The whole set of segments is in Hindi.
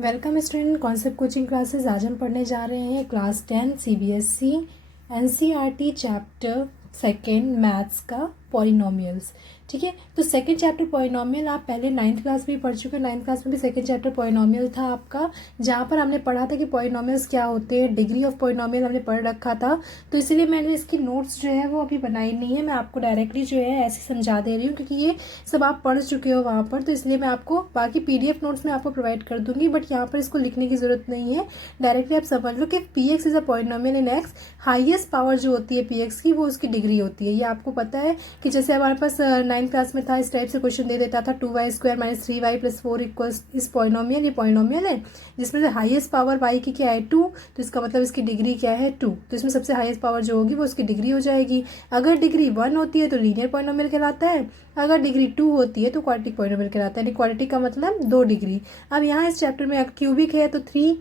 Welcome student concept coaching classes. आज हम पढ़ने जा रहे हैं class 10 CBSE NCERT chapter second maths का पॉलिनोमियल्स। ठीक है, तो सेकंड चैप्टर पॉलिनोमियल आप पहले 9th क्लास में भी पढ़ चुके हो। 9th क्लास में भी सेकंड चैप्टर पॉलिनोमियल था आपका, जहाँ पर हमने पढ़ा था कि पॉलिनोमियल्स क्या होते हैं, डिग्री ऑफ पॉलिनोमियल हमने पढ़ रखा था। तो इसलिए मैंने इसकी नोट्स जो है वो अभी बनाई नहीं है, मैं आपको डायरेक्टली जो है ऐसे समझा दे रही हूँ, क्योंकि ये सब आप पढ़ चुके हो वहाँ पर। तो इसलिए मैं आपको बाकी पीडीएफ नोट्स में आपको प्रोवाइड कर दूंगी, बट यहाँ पर इसको लिखने की जरूरत नहीं है। डायरेक्टली आप समझ लो कि P x is a polynomial in x, highest power जो होती है पी एक्स की वो उसकी डिग्री होती है। ये आपको पता है कि जैसे हमारे पास 9th क्लास में था, इस टाइप से क्वेश्चन दे देता था 2y² - 3y + 4 इक्वल्स इस पॉलिनोमियल। ये पॉलिनोमियल है जिसमें से हाईएस्ट पावर y की क्या है 2, तो इसका मतलब इसकी डिग्री क्या है 2। तो इसमें सबसे हाईएस्ट पावर जो होगी वो उसकी डिग्री हो जाएगी। अगर डिग्री 1 होती है तो लीनियर पॉलिनोमियल कहलाता है, अगर डिग्री 2 होती है तो क्वाड्रेटिक पॉलिनोमियल कहलाता है। क्वाड्रेटिक का मतलब 2 डिग्री। अब यहाँ इस चैप्टर में क्यूबिक है तो 3।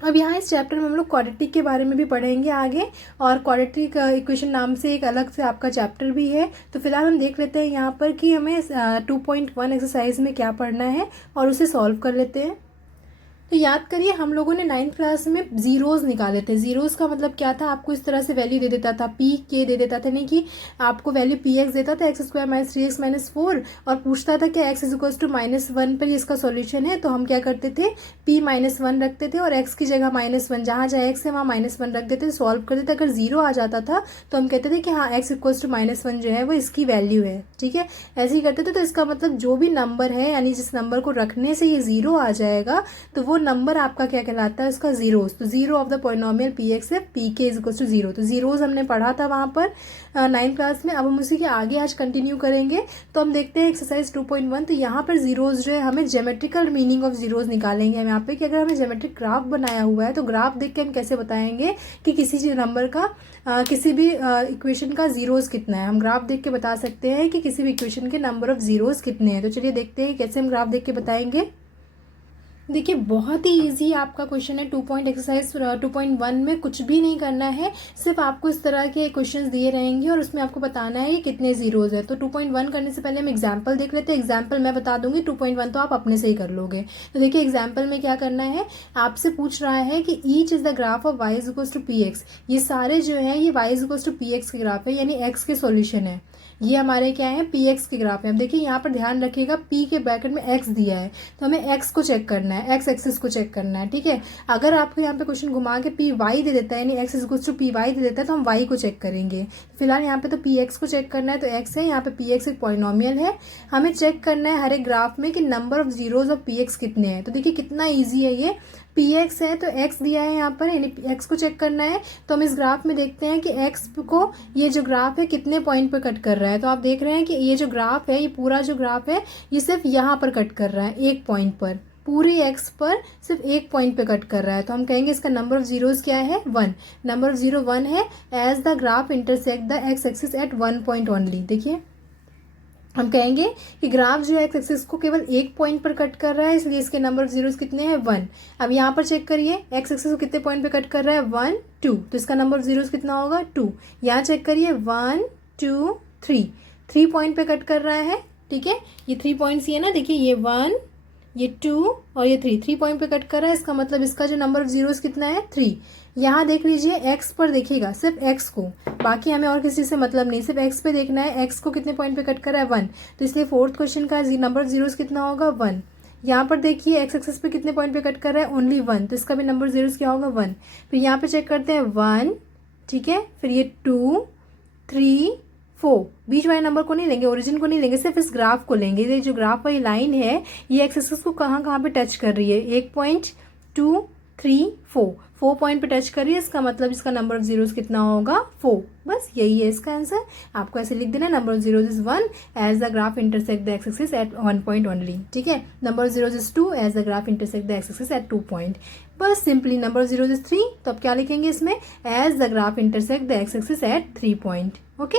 अब यहाँ इस चैप्टर में हम लोग क्वाड्रेटिक के बारे में भी पढ़ेंगे आगे, और क्वाड्रेटिक इक्वेशन नाम से एक अलग से आपका चैप्टर भी है। तो फिलहाल हम देख लेते हैं यहाँ पर कि हमें 2.1 एक्सरसाइज में क्या पढ़ना है और उसे सॉल्व कर लेते हैं। तो याद करिए, हम लोगों ने 9th क्लास में जीरोस निकाले थे। जीरोस का मतलब क्या था, आपको इस तरह से वैल्यू दे देता था, पी के दे देता था, नहीं कि आपको वैल्यू पी एक्स देता था x² - 3x - 4, और पूछता था कि x = -1 पर इसका सॉल्यूशन है। तो हम क्या करते थे, p -1 रखते थे और x की जगह -1, जहाँ जहाँ x है वहाँ -1 रख देते थे, सॉल्व करते थे। अगर जीरो आ जाता था तो हम कहते थे कि हाँ x = -1 जो है वो इसकी वैल्यू है। ठीक है, ऐसे ही करते थे। तो इसका मतलब जो भी नंबर है, यानी जिस नंबर को रखने से ये जीरो आ जाएगा, तो वो नंबर आपका क्या कहलाता है, उसका जीरोस। तो zero of the polynomial P x है, पी के = 0। तो जीरोस हमने पढ़ा था वहां पर 9th क्लास में। अब हम उसी के आगे आज कंटिन्यू करेंगे। तो हम देखते हैं एक्सरसाइज 2.1। तो यहाँ पर जीरोस जो है, हमें ज्योमेट्रिकल मीनिंग ऑफ जीरोस निकालेंगे हम यहाँ पे, कि अगर हमें ज्योमेट्रिक ग्राफ बनाया हुआ है तो ग्राफ देख के हम कैसे बताएंगे कि किसी नंबर का किसी भी इक्वेशन का जीरोस कितना है। हम ग्राफ देख के बता सकते हैं कि किसी भी इक्वेशन के नंबर ऑफ जीरोस कितने हैं। तो चलिए देखते हैं कैसे हम ग्राफ देख के बताएंगे। देखिए, बहुत ही इजी आपका क्वेश्चन है। 2.1 में कुछ भी नहीं करना है, सिर्फ आपको इस तरह के क्वेश्चंस दिए रहेंगे और उसमें आपको बताना है कि कितने जीरोज है। तो 2.1 करने से पहले हम एग्जांपल देख लेते हैं। एग्जांपल मैं बता दूंगी, 2.1 तो आप अपने से ही कर लोगे। तो देखिए एग्जाम्पल में क्या करना है, आपसे पूछ रहा है कि each is the graph of y = px। ये सारे जो है ये y = px के ग्राफ है, यानी x के सॉल्यूशन है। ये हमारे क्या है, पी एक्स के ग्राफ है। अब देखिए यहाँ पर ध्यान रखिएगा, पी के ब्रैकेट में एक्स दिया है, तो हमें एक्स को चेक करना है, एक्स एक्सिस को चेक करना है। ठीक है, अगर आपको यहाँ पे क्वेश्चन घुमा के पी वाई दे देता है, यानी x = पी वाई दे देता है, तो हम वाई को चेक करेंगे। फिलहाल यहाँ पे तो पी एक्स को चेक करना है, तो एक्स है, यहाँ पे पी एक्स एक पॉलिनोमियल है। हमें चेक करना है हर एक ग्राफ में कि number of zeros of P x कितने हैं। तो देखिए कितना ईजी है ये। पी एक्स है तो एक्स दिया है यहाँ पर, यानी एक्स को चेक करना है। तो हम इस ग्राफ में देखते हैं कि एक्स को ये जो ग्राफ है कितने पॉइंट पर कट कर रहा है। तो आप देख रहे हैं कि ये जो ग्राफ है, ये पूरा जो ग्राफ है ये सिर्फ यहाँ पर कट कर रहा है, एक पॉइंट पर, पूरे एक्स पर सिर्फ एक पॉइंट पे कट कर रहा है। तो हम कहेंगे इसका नंबर ऑफ जीरोज क्या है, 1। नंबर ऑफ जीरो 1 है as the graph intersect the x axis at 1 point only. देखिए हम कहेंगे कि ग्राफ जो है एक्स एक्सिस को केवल एक पॉइंट पर कट कर रहा है, इसलिए इसके नंबर ऑफ जीरोस कितने हैं, 1। अब यहाँ पर चेक करिए, एक्स एक्सिस को कितने पॉइंट पे कट कर रहा है, 1 2, तो इसका नंबर ऑफ जीरोस कितना होगा, 2। यहाँ चेक करिए 1 2 3, 3 पॉइंट पे कट कर रहा है। ठीक है, ये 3 पॉइंट्स ही है ना, देखिए ये 1, ये 2 और ये 3 पॉइंट पे कट कर रहा है। इसका मतलब इसका जो नंबर ऑफ जीरोस कितना है, 3। यहाँ देख लीजिए एक्स पर देखिएगा, सिर्फ एक्स को, बाकी हमें और किसी से मतलब नहीं, सिर्फ एक्स पे देखना है। एक्स को कितने पॉइंट पे कट कर रहा है, 1। तो इसलिए फोर्थ क्वेश्चन का नंबर ऑफ जीरोस कितना होगा, 1। यहाँ पर देखिए एक्स एक्सिस पे कितने पॉइंट पे कट कर रहा है, ओनली 1, तो इसका भी नंबर जीरोस क्या होगा, 1। फिर यहाँ पे चेक करते हैं 1, ठीक है, फिर ये 2 3 4, बीच वाले नंबर को नहीं लेंगे, ओरिजिन को नहीं लेंगे, सिर्फ इस ग्राफ को लेंगे। ये जो ग्राफ वाली लाइन है ये एक्स एक्सिस को कहाँ कहाँ पे टच कर रही है, 1 पॉइंट 2 3 4 पॉइंट पे टच कर रही है। इसका मतलब इसका नंबर ऑफ जीरोस कितना होगा, 4। बस यही है इसका आंसर। आपको ऐसे लिख देना, number of zeros is 1 as the graph intersect the x axis at 1 point only. ठीक है, number of zeros is 2 as the graph intersect the x axis at 2 point. बस simply number of zeros is 3, तो अब क्या लिखेंगे इसमें, as the graph intersect the x axis at 3 point. Okay,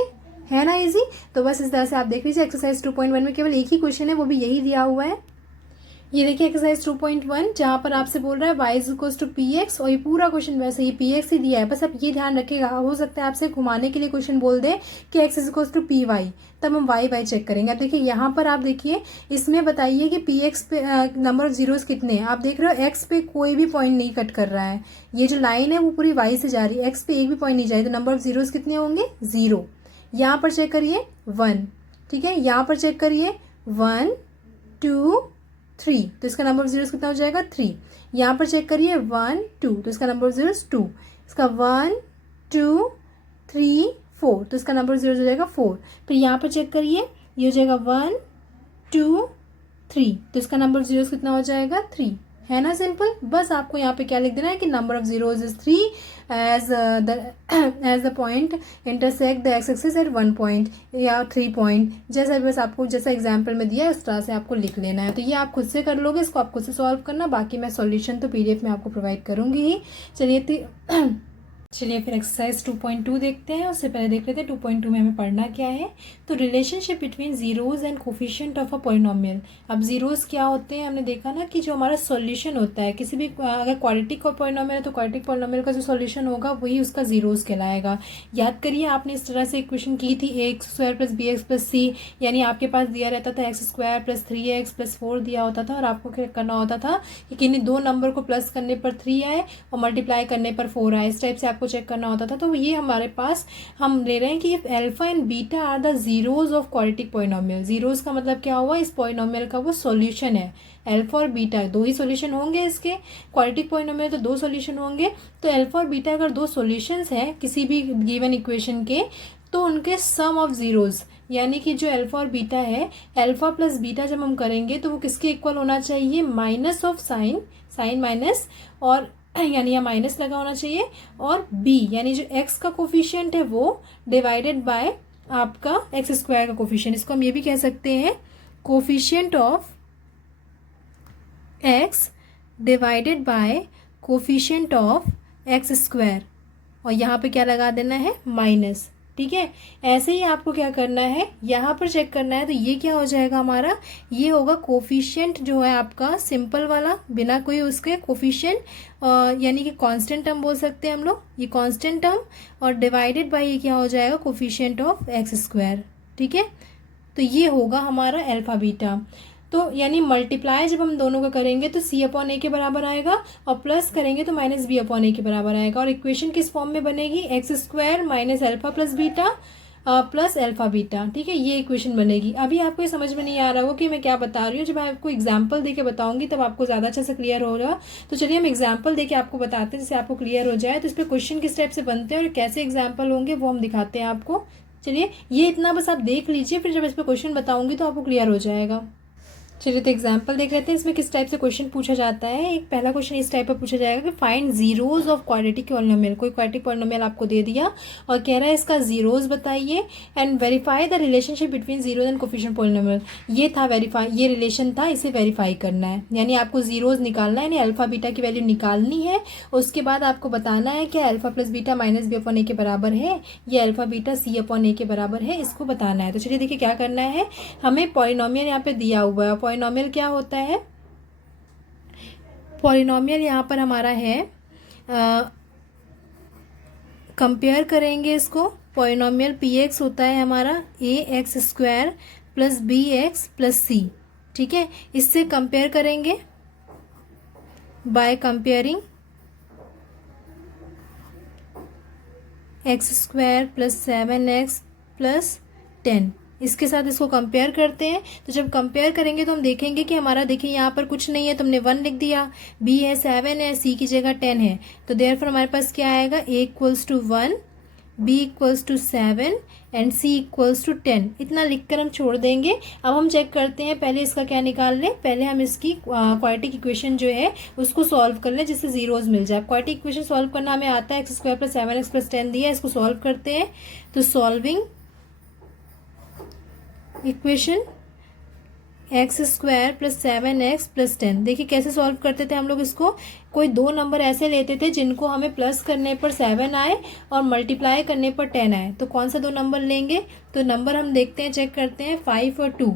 है ना इजी। तो बस इस तरह से आप देख लीजिए, एक्सरसाइज 2.1 में केवल एक ही क्वेश्चन है, वो भी यही दिया हुआ है। ये देखिए एक्सरसाइज 2.1 जहाँ पर आपसे बोल रहा है y is equal to p x, और ये पूरा क्वेश्चन वैसे ही पी एक्स ही दिया है, बस आप ये ध्यान रखिएगा, हो सकता है आपसे घुमाने के लिए क्वेश्चन बोल दे कि x is equal to p y, तब हम y चेक करेंगे। अब देखिए यहाँ पर आप देखिए इसमें बताइए कि पी एक्स पे नंबर ऑफ जीरोज कितने हैं। आप देख रहे हो x पे कोई भी पॉइंट नहीं कट कर रहा है, ये जो लाइन है वो पूरी y से जा रही है, x पे एक भी पॉइंट नहीं जा रही, तो नंबर ऑफ जीरोज कितने होंगे 0। यहाँ पर चेक करिए 1, ठीक है, यहाँ पर चेक करिए 1 2 3, तो इसका नंबर ऑफ जीरोस कितना हो जाएगा 3। यहाँ पर चेक करिए 1 2, तो इसका नंबर ऑफ जीरोस 2। इसका 1 2 3 4, तो इसका नंबर ऑफ जीरोस हो जाएगा 4। फिर यहाँ पर चेक करिए ये हो जाएगा 1 2 3, तो इसका नंबर ऑफ जीरोस कितना हो जाएगा 3, है ना सिंपल। बस आपको यहाँ पे क्या लिख देना है कि number of zeros is 3 as the point intersect the x axis at 1 point या 3 पॉइंट, जैसा बस आपको जैसा एग्जाम्पल में दिया है उस तरह से आपको लिख लेना है। तो ये आप खुद से कर लोगे, इसको आप खुद से सॉल्व करना, बाकी मैं सॉल्यूशन तो पीडीएफ में आपको प्रोवाइड करूंगी ही। चलिए फिर एक्सरसाइज 2.2 देखते हैं। उससे पहले देख लेते हैं 2.2 में हमें पढ़ना क्या है। तो relationship between zeros and coefficient of a polynomial. अब जीरोज क्या होते हैं, हमने देखा ना कि जो हमारा सॉल्यूशन होता है किसी भी, अगर क्वाड्रेटिक पॉलिनोमियल है तो क्वाड्रेटिक पॉलिनोमियल का जो सॉल्यूशन होगा वही उसका जीरोज कहलाएगा। याद करिए आपने इस तरह से इक्वेशन की थी X square plus B x plus C, यानी आपके पास दिया रहता था x square plus 3x plus 4 दिया होता था, और आपको क्या करना होता था कि किन्हीं दो नंबर को प्लस करने पर 3 आए और मल्टीप्लाई करने पर 4 आए, इस टाइप से आपको चेक करना होता था। तो ये हमारे पास हम ले रहे हैं कि if alpha and beta are the zeros of quadratic polynomial. Zeros का मतलब क्या हुआ, इस पॉलिनोमियल का वो सॉल्यूशन है। अल्फा और बीटा दो ही सॉल्यूशन होंगे इसके, क्वाड्रेटिक पॉलिनोमियल तो दो सॉल्यूशन होंगे। तो अल्फा और बीटा अगर दो सॉल्यूशंस हैं किसी भी गिवन इक्वेशन के, तो उनके सम ऑफ जीरोज, यानी कि जो अल्फा और बीटा है, अल्फा प्लस बीटा जब हम करेंगे तो वो किसके इक्वल होना चाहिए, माइनस ऑफ साइन माइनस, और यानी यहाँ माइनस लगा होना चाहिए, और b यानी जो x का कोफिशिएंट है वो डिवाइडेड बाय आपका एक्स स्क्वायर का कोफिशिएंट। इसको हम ये भी कह सकते हैं coefficient of x divided by coefficient of x square, और यहाँ पे क्या लगा देना है माइनस। ठीक है, ऐसे ही आपको क्या करना है, यहाँ पर चेक करना है। तो ये क्या हो जाएगा हमारा, ये होगा कोफिशिएंट जो है आपका सिंपल वाला, बिना कोई उसके कोफिशिएंट, यानी कि कांस्टेंट टर्म बोल सकते हैं हम लोग, ये कांस्टेंट टर्म, और डिवाइडेड बाय ये क्या हो जाएगा कोफिशिएंट ऑफ एक्स स्क्वायर। ठीक है, तो ये होगा हमारा अल्फा बीटा। तो यानी मल्टीप्लाई जब हम दोनों का करेंगे तो c अपॉन ए के बराबर आएगा, और प्लस करेंगे तो माइनस बी अपॉन ए के बराबर आएगा, और इक्वेशन किस फॉर्म में बनेगी, x square minus alpha plus beta plus alpha beta. ठीक है, ये इक्वेशन बनेगी। अभी आपको ये समझ में नहीं आ रहा हो कि मैं क्या बता रही हूँ, जब आपको एग्जाम्पल देके बताऊंगी तब आपको ज़्यादा अच्छे से क्लियर होगा। तो चलिए हम एग्जाम्पल देके आपको बताते हैं जिससे आपको क्लियर हो जाए। तो इस पर क्वेश्चन किस टाइप से बनते हैं और कैसे एग्जाम्पल होंगे वो हम दिखाते हैं आपको। चलिए ये इतना बस आप देख लीजिए, फिर जब इस पर क्वेश्चन बताऊंगी तो आपको क्लियर हो जाएगा। चलिए तो एग्जाम्पल देख लेते हैं इसमें किस टाइप से क्वेश्चन पूछा जाता है। एक पहला क्वेश्चन इस टाइप पर पूछा जाएगा कि find zeros of quadratic polynomial. कोई क्वाड्रेटिक पॉलिनोमियल आपको दे दिया और कह रहा है इसका जीरोज बताइए and verify the relationship between zeros and coefficient polynomial. ये था वेरीफाई, ये रिलेशन था, इसे वेरीफाई करना है, यानी आपको जीरोज निकालना है, यानी अल्फा बीटा की वैल्यू निकालनी है। उसके बाद आपको बताना है कि alpha plus beta minus B upon A के बराबर है, ये alpha beta C upon A के बराबर है, इसको बताना है। तो चलिए देखिए क्या करना है, हमें पॉलिनोमियल यहाँ पे दिया हुआ है। पॉलिनोमियल क्या होता है, पॉलिनोमियल यहाँ पर हमारा है, कंपेयर करेंगे इसको। पॉलिनोमियल पी एक्स होता है हमारा A X square plus B x plus C. ठीक है, इससे कंपेयर करेंगे by comparing X square plus 7x plus 10, इसके साथ इसको कंपेयर करते हैं। तो जब कंपेयर करेंगे तो हम देखेंगे कि हमारा, देखिए यहाँ पर कुछ नहीं है, तुमने 1 लिख दिया, b है 7 है, c की जगह 10 है, तो देयरफॉर हमारे पास क्या आएगा, a equals to 1, b equals to 7 and c equals to 10। इतना लिखकर हम छोड़ देंगे। अब हम चेक करते हैं, पहले इसका क्या निकाल लें, पहले हम इसकी क्वाड्रेटिक इक्वेशन जो है उसको सॉल्व कर लें जिससे जीरोज मिल जाए। क्वाड्रेटिक इक्वेशन सॉल्व करना हमें आता है, x square plus 7x plus 10 दिया, इसको सॉल्व करते हैं। तो solving equation x square plus 7x plus 10, देखिए कैसे सॉल्व करते थे हम लोग इसको। कोई दो नंबर ऐसे लेते थे जिनको हमें प्लस करने पर 7 आए और मल्टीप्लाई करने पर 10 आए, तो कौन सा दो नंबर लेंगे। तो नंबर हम देखते हैं, चेक करते हैं 5 और 2।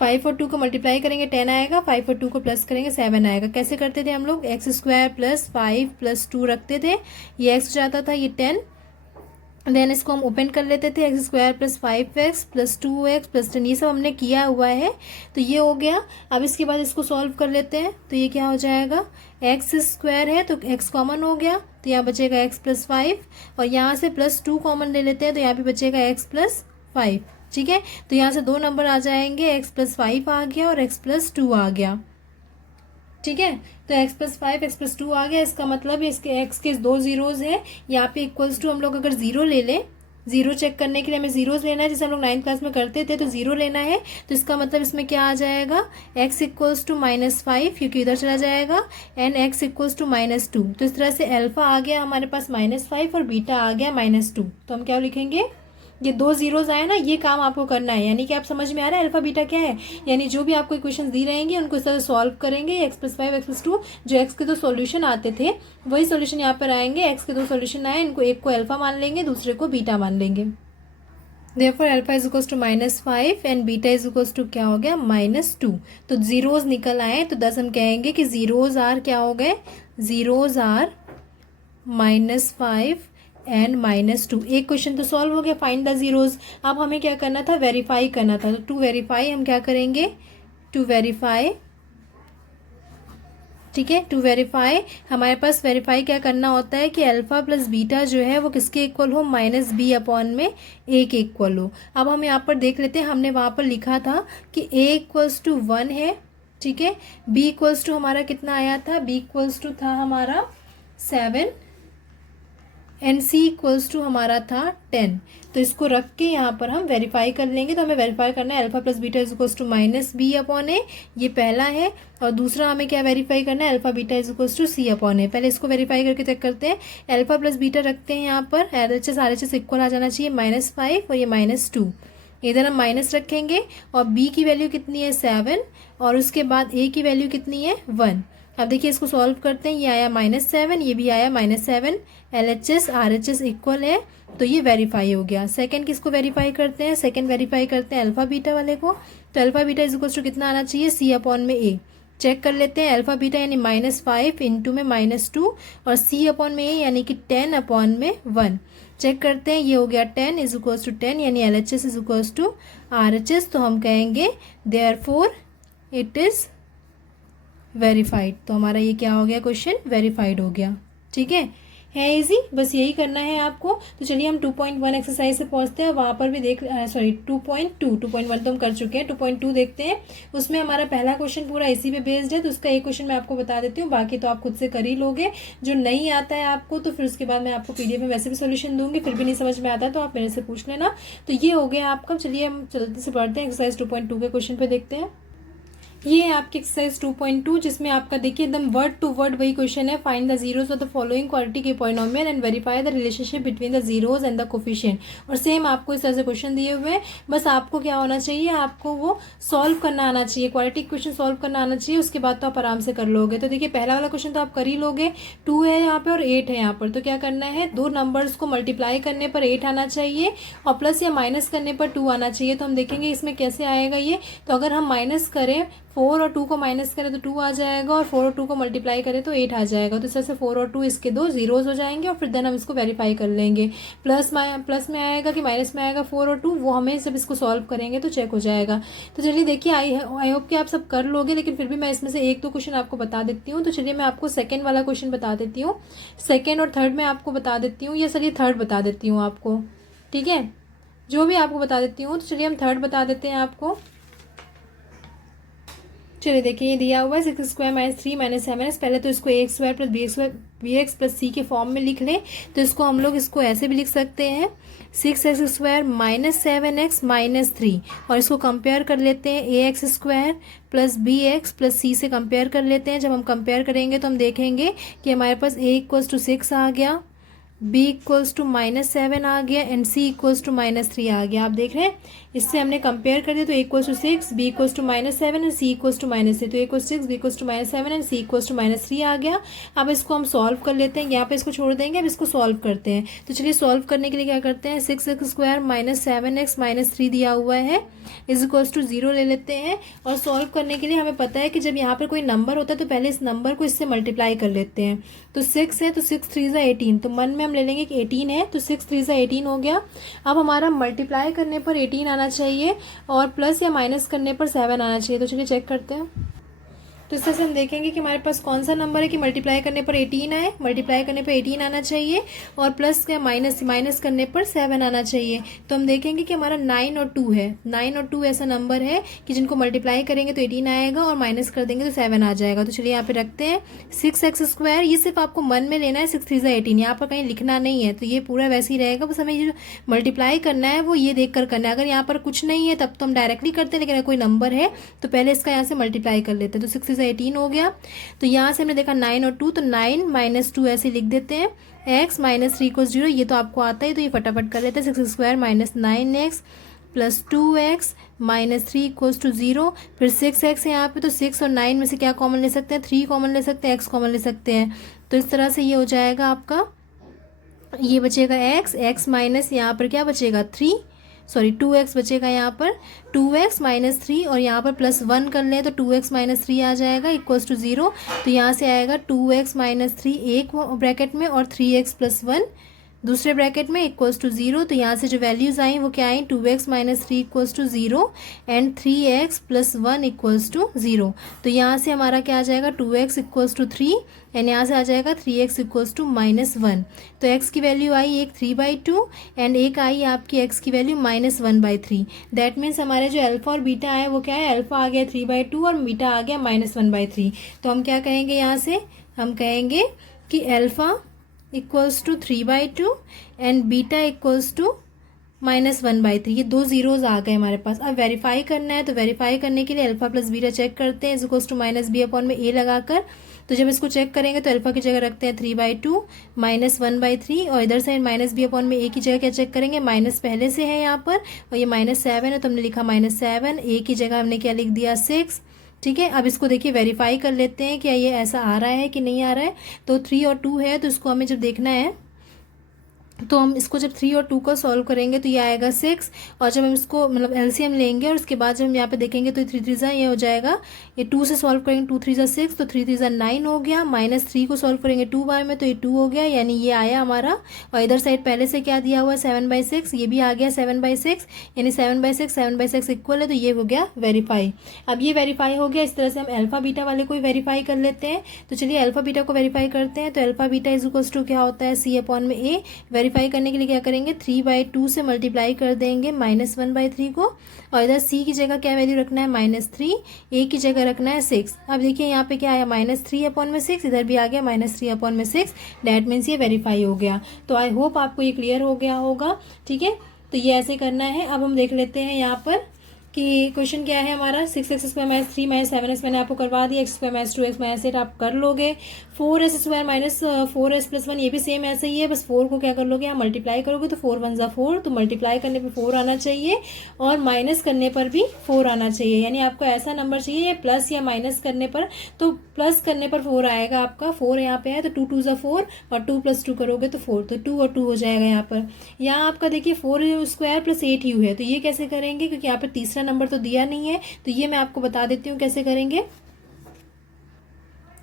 5 और 2 को मल्टीप्लाई करेंगे 10 आएगा, 5 और 2 को प्लस करेंगे 7 आएगा। कैसे करते थे हम लोग, एक्स स्क्वायर प्लस 5 प्लस 2 रखते थे, ये एक्स जाता था, ये 10, देन इसको हम ओपन कर लेते थे, x square plus 5x plus 2x plus 10, ये सब हमने किया हुआ है तो ये हो गया। अब इसके बाद इसको सॉल्व कर लेते हैं तो ये क्या हो जाएगा, एक्स स्क्वायर है तो x कॉमन हो गया तो यहाँ बचेगा x प्लस 5 और यहाँ से प्लस 2 कॉमन ले लेते हैं तो यहाँ पे बचेगा x प्लस 5। ठीक है, तो यहाँ से दो नंबर आ जाएंगे, x प्लस 5 आ गया और x प्लस 2 आ गया। ठीक है, तो x प्लस 5 x प्लस 2 आ गया। इसका मतलब इसके x के दो जीरोज है, यहाँ पे इक्वल्स टू हम लोग अगर जीरो ले लें, जीरो चेक करने के लिए हमें जीरोज लेना है, जैसे हम लोग 9th क्लास में करते थे तो जीरो लेना है। तो इसका मतलब इसमें क्या आ जाएगा, x इक्वल्स टू -5 क्योंकि इधर चला जाएगा, एंड x इक्वल्स टू -2। तो इस तरह से अल्फा आ गया हमारे पास -5 और बीटा आ गया -2। तो हम क्या लिखेंगे, ये दो जीरोज आए ना, ये काम आपको करना है, यानी कि आप समझ में आ रहा है अल्फा बीटा क्या है। यानी जो भी आपको इक्वेशन दी रहेंगी उनको इस तरह सॉल्व करेंगे, x प्लस 5 x प्लस 2, जो x के दो सॉल्यूशन आते थे वही सॉल्यूशन यहाँ पर आएंगे। x के दो सॉल्यूशन आए, इनको एक को अल्फा मान लेंगे, दूसरे को बीटा मान लेंगे। Therefore alpha is equals to -5 and beta is equals to क्या हो गया, -2। तो जीरोज निकल आए, तो 10 हम कहेंगे कि जीरोज आर क्या हो गए, जीरोज आर -5 एंड -2। एक क्वेश्चन तो सॉल्व हो गया, फाइंड द जीरोज। अब हमें क्या करना था, वेरीफाई करना था। तो टू वेरीफाई हम क्या करेंगे, टू वेरीफाई, ठीक है, टू वेरीफाई हमारे पास वेरीफाई क्या करना होता है कि अल्फा प्लस बीटा जो है वो किसके इक्वल हो, -b अपॉन में a के इक्वल हो। अब हम यहाँ पर देख लेते हैं, हमने वहाँ पर लिखा था कि a इक्वल्स टू 1 है, ठीक है, b इक्वल्स टू हमारा कितना आया था, b इक्वल्स टू था हमारा 7 एंड c इक्वल्स टू हमारा था 10। तो इसको रख के यहाँ पर हम वेरीफाई कर लेंगे। तो हमें वेरीफाई करना है alpha plus beta is equals to -b upon A, ये पहला है, और दूसरा हमें क्या वेरीफाई करना है, alpha beta is equals to c upon A. पहले इसको वेरीफाई करके चेक करते हैं। अल्फा प्लस बीटा रखते हैं यहाँ पर, RHS इक्वल आ जाना चाहिए -5 और ये -2, इधर हम माइनस रखेंगे और b की वैल्यू कितनी है 7 और उसके बाद a की वैल्यू कितनी है 1। अब देखिए इसको सॉल्व करते हैं, ये आया -7, ये भी आया -7, LHS RHS इक्वल है तो ये वेरीफाई हो गया। सेकंड किसको वेरीफाई करते हैं, सेकंड वेरीफाई करते हैं अल्फा बीटा वाले को। तो alpha beta is equal to कितना आना चाहिए, c अपॉन में a। चेक कर लेते हैं, अल्फा बीटा यानी -5 इंटू में -2 और c अपॉन में a यानी कि 10 अपॉन में 1। चेक करते हैं, ये हो गया 10 इज इक्वल्स टू 10 यानी LHS is equals to RHS। तो हम कहेंगे देयरफॉर इट इज़ वेरीफाइड। तो हमारा ये क्या हो गया, क्वेश्चन वेरीफाइड हो गया। ठीक है इजी, बस यही करना है आपको। तो चलिए हम 2.1 एक्सरसाइज से पहुंचते हैं, वहाँ पर भी देख 2.1 तो हम कर चुके हैं, 2.2 देखते हैं। उसमें हमारा पहला क्वेश्चन पूरा इसी पे बेस्ड है, तो उसका एक क्वेश्चन मैं आपको बता देती हूँ, बाकी तो आप खुद से कर ही लोगे। जो नहीं आता है आपको तो फिर उसके बाद मैं आपको PDF में वैसे भी सोल्यूशन दूंगी, फिर भी नहीं समझ में आता है तो आप मेरे से पूछ लेना। तो ये हो गया आपका। चलिए हम जल्दी से पढ़ते हैं, एक्सरसाइज 2.2 के क्वेश्चन पे देखते हैं। ये है आपकी एक्सरसाइज 2.2, जिसमें आपका देखिए एकदम वर्ड टू वर्ड वही क्वेश्चन है, find the zeros of the following quadratic के polynomial and verify the relationship between the zeros and the coefficient. और सेम आपको इस तरह से क्वेश्चन दिए हुए हैं, बस आपको क्या होना चाहिए, आपको वो सॉल्व करना आना चाहिए, क्वाड्रेटिक क्वेश्चन सॉल्व करना आना चाहिए, उसके बाद तो आप आराम से कर लोगे। तो देखिए पहला वाला क्वेश्चन तो आप कर ही लोगे, 2 है यहाँ पे और 8 है यहाँ पर। तो क्या करना है, दो नंबर्स को मल्टीप्लाई करने पर 8 आना चाहिए और प्लस या माइनस करने पर 2 आना चाहिए। तो हम देखेंगे इसमें कैसे आएगा ये। तो अगर हम माइनस करें, 4 और 2 को माइनस करें तो 2 आ जाएगा और 4 और 2 को मल्टीप्लाई करें तो 8 आ जाएगा। तो इस तरह से 4 और 2 इसके दो जीरोज हो जाएंगे और फिर देन हम इसको वेरीफाई कर लेंगे। प्लस में आएगा कि माइनस में आएगा 4 और 2, वो हमें जब इसको सॉल्व करेंगे तो चेक हो जाएगा। तो चलिए देखिए, आई होप कि आप सब कर लोगे, लेकिन फिर भी मैं इसमें से एक दो क्वेश्चन आपको बता देती हूँ। तो चलिए मैं आपको सेकेंड वाला क्वेश्चन बता देती हूँ, सेकेंड और थर्ड में आपको बता देती हूँ, या चलिए थर्ड बता देती हूँ आपको, ठीक है, जो भी आपको बता देती हूँ। तो चलिए हम थर्ड बता देते हैं आपको। चलिए देखिए, ये दिया हुआ है 6 स्क्वायर -3 -7। पहले तो इसको a square plus B x plus c के फॉर्म में लिख लें। तो इसको हम लोग इसको ऐसे भी लिख सकते हैं, 6x स्क्वायर -7x -3, और इसको कंपेयर कर लेते हैं ax square plus B x plus C से कंपेयर कर लेते हैं। जब हम कंपेयर करेंगे तो हम देखेंगे कि हमारे पास a इक्वल्स टू 6 आ गया, बी इक्वल्स टू -7 आ गया एंड सी इक्वल्स टू -3 आ गया। आप देख रहे हैं, इससे हमने कंपेयर कर दिया तो A equals to 6, B equals to -7 and C equals to -3। तो A equals 6, B equals to -7 and C equals to -3 आ गया। अब इसको हम सॉल्व कर लेते हैं, यहाँ पे इसको छोड़ देंगे, अब इसको सॉल्व करते हैं। तो चलिए सॉल्व करने के लिए क्या करते हैं, 6x² -7x -3 दिया हुआ है इज इक्वल्स टू 0 ले लेते हैं। और सॉल्व करने के लिए हमें पता है कि जब यहाँ पर कोई नंबर होता है तो पहले इस नंबर को इससे मल्टीप्लाई कर लेते हैं। तो 6 है तो 6 3 18, तो मन में हम ले लेंगे कि 18 है, तो 6 3 18 हो गया। अब हमारा मल्टीप्लाई करने पर 18 आना चाहिए और प्लस या माइनस करने पर 7 आना चाहिए। तो चलिए चेक करते हैं। तो इस तरह से हम देखेंगे कि हमारे पास कौन सा नंबर है कि मल्टीप्लाई करने पर 18 आए, मल्टीप्लाई करने पर 18 आना चाहिए और प्लस या माइनस करने पर 7 आना चाहिए। तो हम देखेंगे कि हमारा 9 और 2 है, 9 और 2 ऐसा नंबर है कि जिनको मल्टीप्लाई करेंगे तो 18 आएगा और माइनस कर देंगे तो 7 आ जाएगा। तो चलिए यहाँ पे रखते हैं 6x², ये सिर्फ आपको मन में लेना है, 6 3 18, यहाँ पर कहीं लिखना नहीं है। तो ये पूरा वैसे ही रहेगा, बस हमें जो मल्टीप्लाई करना है वो ये देख कर करना है। अगर यहाँ पर कुछ नहीं है तब तो हम डायरेक्टली करते हैं, लेकिन अगर कोई नंबर है तो पहले इसका यहाँ से मल्टीप्लाई कर लेते हैं। तो 6 18 हो गया। तो यहाँ से हमने देखा 9 और 2, तो 9 - 2 ऐसे लिख देते हैं। x -3 को 0, ये तो आपको आता है तो ये फटाफट कर लेते हैं। 6² -9x plus 2x -3 equals to 0। फिर 6x है यहाँ पे, तो 6 और 9 में से क्या कॉमन ले सकते हैं, 3 कॉमन ले सकते हैं, x कॉमन ले सकते हैं। तो इस तरह से ये हो जाएगा आपका, ये बचेगा x माइनस यहाँ पर क्या बचेगा 2x बचेगा यहाँ पर, 2x -3 और यहाँ पर +1 कर लें तो 2x -3 आ जाएगा इक्वल्स टू 0। तो यहाँ से आएगा 2x -3 एक ब्रैकेट में और 3x + 1 दूसरे ब्रैकेट में इक्वल्स टू 0। तो यहाँ से जो वैल्यूज़ आई वो क्या आई, 2x -3 equals to 0 and 3x + 1 equals to 0। तो यहाँ से हमारा क्या आ जाएगा, 2x इक्वल्स टू 3 एंड यहाँ से आ जाएगा 3x इक्वल्स टू -1। तो x की वैल्यू आई एक 3/2 एंड एक आई आपकी x की वैल्यू -1/3। दैट मीन्स हमारे जो अल्फा और बीटा आए वो क्या है, अल्फा आ गया 3/2 और बीटा आ गया -1/3। तो हम क्या कहेंगे, यहाँ से हम कहेंगे कि alpha equals to 3/2 and beta equals to -1/3। ये दो जीरोज आ गए हमारे पास। अब वेरीफाई करना है, तो वेरीफाई करने के लिए अल्फा प्लस बीटा चेक करते हैं, इक्वल्स टू -b/a लगाकर। तो जब इसको चेक करेंगे तो अल्फा की जगह रखते हैं 3/2 -1/3 और इधर साइड -b/a की जगह क्या चेक करेंगे, माइनस पहले से है यहाँ पर और ये -7 है तो हमने लिखा -7, a की जगह हमने क्या लिख दिया 6। ठीक है, अब इसको देखिए वेरीफाई कर लेते हैं क्या ये ऐसा आ रहा है कि नहीं आ रहा है। तो 3 और 2 है, तो इसको हमें जब देखना है तो हम इसको जब 3 और 2 का सॉल्व करेंगे तो ये आएगा 6 और जब हम इसको मतलब एलसीएम लेंगे और उसके बाद जब हम यहाँ पे देखेंगे तो 3 3 ये हो जाएगा, ये 2 से सॉल्व करेंगे 2 3 6 तो 3 3 9 हो गया, -3 को सॉल्व करेंगे 2 बार में तो ये 2 हो गया, यानी ये आया हमारा। और इधर साइड पहले से क्या दिया हुआ है 7/6, ये भी आ गया 7/6, यानी 7/6 इक्वल है, तो ये हो गया वेरीफाई। अब ये वेरीफाई हो गया। इस तरह से हम अल्फा बीटा वाले को भी वेरीफाई कर लेते हैं। तो चलिए अल्फा बीटा को वेरीफाई करते हैं। तो alpha beta is equals to क्या होता है, c/a। वेरीफाई करने के लिए क्या करेंगे, 3/2 से मल्टीप्लाई कर देंगे -1/3 को और इधर c की जगह क्या वैल्यू रखना है -3, a की जगह रखना है 6। अब देखिए यहाँ पे क्या आया -3/6, इधर भी आ गया -3/6। डैट मीन्स ये वेरीफाई हो गया। तो आई होप आपको ये क्लियर हो गया होगा। ठीक है, तो ये ऐसे करना है। अब हम देख लेते हैं यहाँ पर कि क्वेश्चन क्या है हमारा। 6x² -3 -7x मैंने आपको करवा दिया, x² -2x -8 आप कर लोगे। 4s² -4s + 1 ये भी सेम ऐसे ही है, बस 4 को क्या कर लोगे आप मल्टीप्लाई करोगे तो 4 1 4, तो मल्टीप्लाई करने पर 4 आना चाहिए और माइनस करने पर भी 4 आना चाहिए। यानी आपको ऐसा नंबर चाहिए या प्लस या माइनस करने पर, तो प्लस करने पर 4 आएगा आपका। 4 यहाँ पे है तो 2 2 4 और 2 + 2 करोगे तो 4, तो 2 और 2 हो जाएगा यहाँ पर। यहाँ आपका देखिए 4u² + 8u है, तो ये कैसे करेंगे क्योंकि यहाँ पर तीसरा नंबर तो दिया नहीं है, तो ये मैं आपको बता देती हूँ कैसे करेंगे।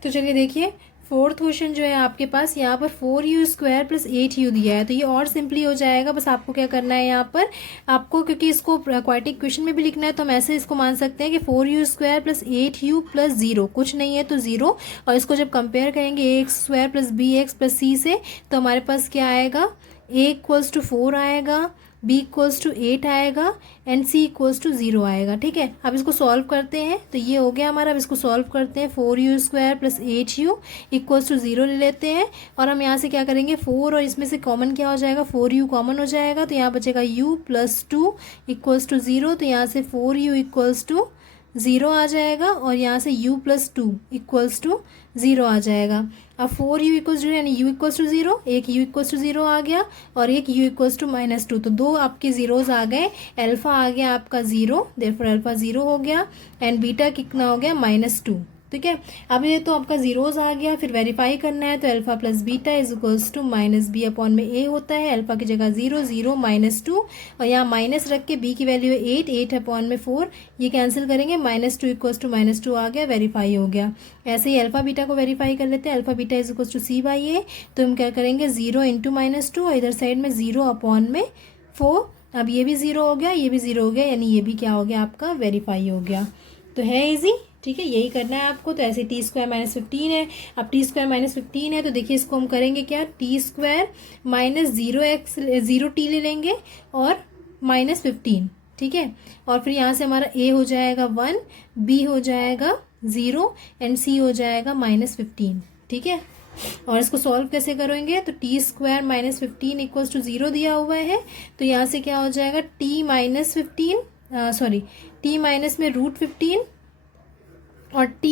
तो चलिए देखिए, फोर्थ क्वेश्चन जो है आपके पास यहाँ पर 4u² + 8u दिया है, तो ये और सिंपली हो जाएगा। बस आपको क्या करना है यहाँ पर, आपको क्योंकि इसको क्वाड्रेटिक क्वेश्चन में भी लिखना है तो हम ऐसे इसको मान सकते हैं कि 4u² + 8u + 0, कुछ नहीं है तो 0, और इसको जब कंपेयर करेंगे ax² + bx + c से तो हमारे पास क्या आएगा, a = 4 आएगा, b = 8 आएगा एंड c = 0 आएगा। ठीक है, अब इसको सॉल्व करते हैं तो ये हो गया हमारा। अब इसको सॉल्व करते हैं, 4u² + 8u = 0 ले लेते हैं और हम यहाँ से क्या करेंगे 4 और इसमें से कॉमन क्या हो जाएगा, 4u कॉमन हो जाएगा, तो यहाँ बचेगा u + 2 = 0, तो यहाँ से 4u = ज़ीरो आ जाएगा और यहाँ से u plus two equals to zero आ जाएगा। अब 4u इक्वल्स टू यानी u इक्वल्स टू ज़ीरो, एक u इक्वल्स टू ज़ीरो आ गया और एक u इक्वल्स टू -2, तो दो आपके ज़ीरोज़ आ गए। अल्फ़ा आ गया आपका ज़ीरो, देयरफॉर अल्फ़ा ज़ीरो हो गया एंड बीटा कितना हो गया -2। ठीक है, अब ये तो आपका ज़ीरोज़ आ गया, फिर वेरीफाई करना है तो alpha plus beta is equals to -b upon में a होता है। अल्फ़ा की जगह 0 0 -2 और यहाँ माइनस रख के b की वैल्यू है 8 8 अपॉन में 4, ये कैंसिल करेंगे, -2 इक्वल्स टू -2 आ गया, वेरीफाई हो गया। ऐसे ही अल्फ़ा बीटा को वेरीफाई कर लेते हैं। Alpha beta is equals to c/a, तो हम क्या करेंगे 0 इंटू -2 और इधर साइड में 0 अपॉन में 4। अब ये भी 0 हो गया, ये भी 0 हो गया, यानी ये भी क्या हो गया आपका वेरीफाई हो गया। तो है इजी, ठीक है, यही करना है आपको। तो ऐसे टी स्क्वायर -15 है। अब टी स्क्वायर -15 है तो देखिए इसको हम करेंगे क्या, टी स्क्वायर -0 टी ले लेंगे और -15, ठीक है। और फिर यहाँ से हमारा a हो जाएगा 1, b हो जाएगा 0 एंड c हो जाएगा -15, ठीक है। और इसको सॉल्व कैसे करेंगे, तो टी स्क्वायर -15 इक्वल्स टू 0 दिया हुआ है, तो यहाँ से क्या हो जाएगा टी माइनस में √15 और t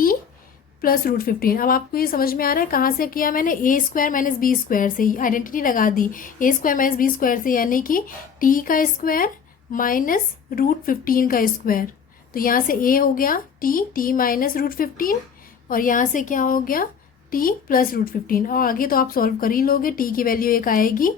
प्लस √15। अब आपको ये समझ में आ रहा है कहाँ से किया मैंने, a square minus b square से, आइडेंटिटी लगा दी, a square minus b square से, यानी कि t का स्क्वायर माइनस √15 का स्क्वायर। तो यहाँ से a हो गया t माइनस √15 और यहाँ से क्या हो गया t प्लस √15। और आगे तो आप सॉल्व कर ही लोगे, t की वैल्यू एक आएगी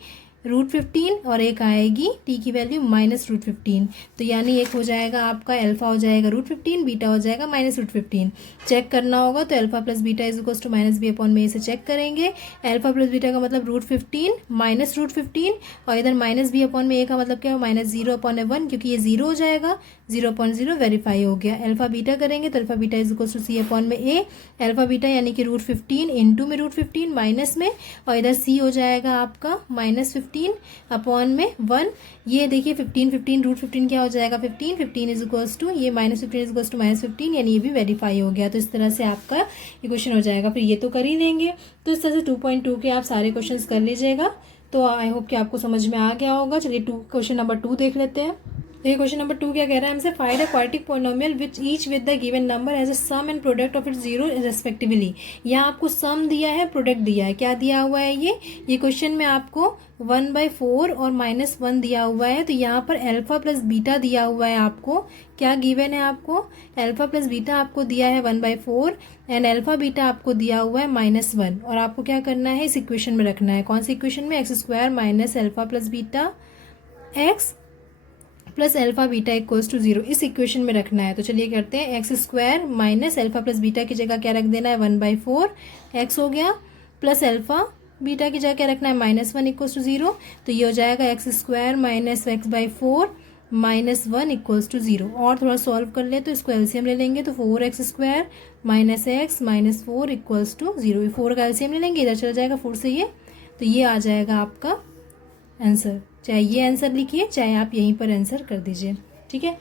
√15 और एक आएगी t की वैल्यू -√15, तो यानी एक हो जाएगा आपका अल्फ़ा हो जाएगा √15, बीटा हो जाएगा -√15। चेक करना होगा तो alpha plus beta is equals to -b upon में से चेक करेंगे। अल्फ़ा प्लस बीटा का मतलब √15 -√15 और इधर -b अपॉन में a का मतलब क्या है -0 अपॉन 1, क्योंकि ये 0 हो जाएगा, 0.0 वेरीफाई हो गया। अल्फ़ा बीटा करेंगे तो alpha beta is equals to c upon में a, अल्फ़ा बीटा यानी कि √15 इंटू में √15 माइनस में, और इधर c हो जाएगा आपका -15 अपॉन में 1। ये देखिए 15 √15 क्या हो जाएगा 15 इज इक्वल्स टू ये -15 इज इक्वल्स टू -15, यानी ये भी वेरीफाई हो गया। तो इस तरह से आपका ये क्वेश्चन हो जाएगा। फिर ये तो कर ही लेंगे, तो इस तरह से 2.2 के आप सारे क्वेश्चंस कर लीजिएगा। तो आई होप कि आपको समझ में आ गया होगा। चलिए क्वेश्चन नंबर 2 देख लेते हैं। तो ये क्वेश्चन नंबर 2 क्या कह रहा है हमसे, find a quadratic polynomial which each with the given number as a sum and product of its zero respectively. यहाँ आपको सम दिया है, प्रोडक्ट दिया है, क्या दिया हुआ है ये क्वेश्चन में आपको 1/4 और -1 दिया हुआ है। तो यहाँ पर अल्फ़ा प्लस बीटा दिया हुआ है आपको, क्या गिवन है आपको, अल्फ़ा प्लस बीटा आपको दिया है 1/4 एंड अल्फ़ा बीटा आपको दिया हुआ है -1, और आपको क्या करना है इस इक्वेशन में रखना है। कौन सी इक्वेशन में, x² minus alpha plus beta x plus alpha beta equals to 0, इस इक्वेशन में रखना है। तो चलिए करते हैं, x² minus alpha plus beta की जगह क्या रख देना है 1/4 x हो गया, प्लस अल्फ़ा बीटा की जगह क्या रखना है -1 इक्वल्स टू 0। तो ये हो जाएगा x² minus x/4 -1 equals to 0। और थोड़ा सॉल्व कर ले तो इसको एलसीएम ले लेंगे, तो 4x² minus x minus 4 equals to 0। 4 का एलसीएम ले लेंगे, इधर चला जाएगा 4 से ये, तो ये आ जाएगा आपका आंसर। चाहे ये आंसर लिखिए, चाहे आप यहीं पर आंसर कर दीजिए, ठीक है।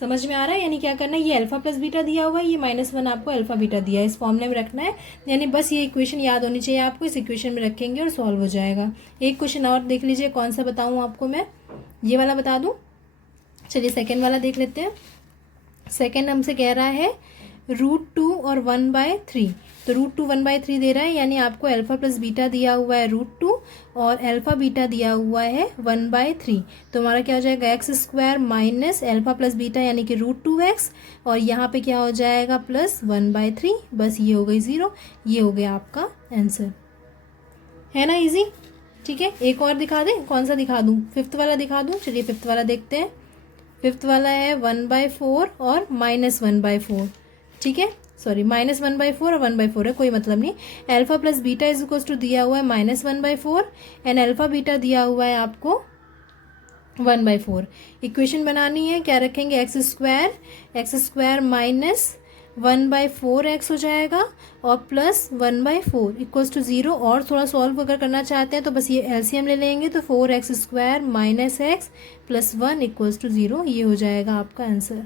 समझ में आ रहा है, यानी क्या करना है, ये अल्फ़ा प्लस बीटा दिया हुआ है, ये -1 आपको अल्फ़ा बीटा दिया है, इस फॉर्मूले में रखना है। यानी बस ये इक्वेशन याद होनी चाहिए आपको, इस इक्वेशन में रखेंगे और सॉल्व हो जाएगा। एक क्वेश्चन और देख लीजिए, कौन सा बताऊँ आपको मैं, ये वाला बता दूँ। चलिए सेकेंड वाला देख लेते हैं। सेकेंड हमसे कह रहा है √2 और 1/3, तो √2 1/3 दे रहा है, यानी आपको अल्फ़ा प्लस बीटा दिया हुआ है √2 और अल्फ़ा बीटा दिया हुआ है 1/3। तो हमारा क्या हो जाएगा x² minus alpha plus beta यानी कि √2x, और यहाँ पे क्या हो जाएगा प्लस 1/3, बस ये हो गई 0। ये हो गया आपका आंसर, है ना इजी, ठीक है। एक और दिखा दें, कौन सा दिखा दूँ, 5th वाला दिखा दूँ। चलिए 5th वाला देखते हैं। 5th वाला है 1/4 और -1/4, ठीक है, सॉरी -1/4 और 1/4 है, कोई मतलब नहीं। Alpha plus beta is equals to दिया हुआ है -1/4 एंड अल्फ़ा बीटा दिया हुआ है आपको 1/4। इक्वेशन बनानी है, क्या रखेंगे, x² माइनस 1/4x हो जाएगा और प्लस 1/4 इक्वल्स टू 0। और थोड़ा सॉल्व अगर करना चाहते हैं तो बस ये एलसीएम ले लेंगे, तो 4x² minus x plus 1 equals to 0। ये हो जाएगा आपका आंसर।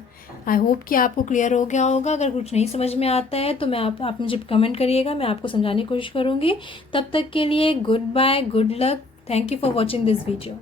आई होप कि आपको क्लियर हो गया होगा। अगर कुछ नहीं समझ में आता है तो मैं आप मुझे कमेंट करिएगा, मैं आपको समझाने की कोशिश करूँगी। तब तक के लिए good bye, good luck, thank you for watching this video.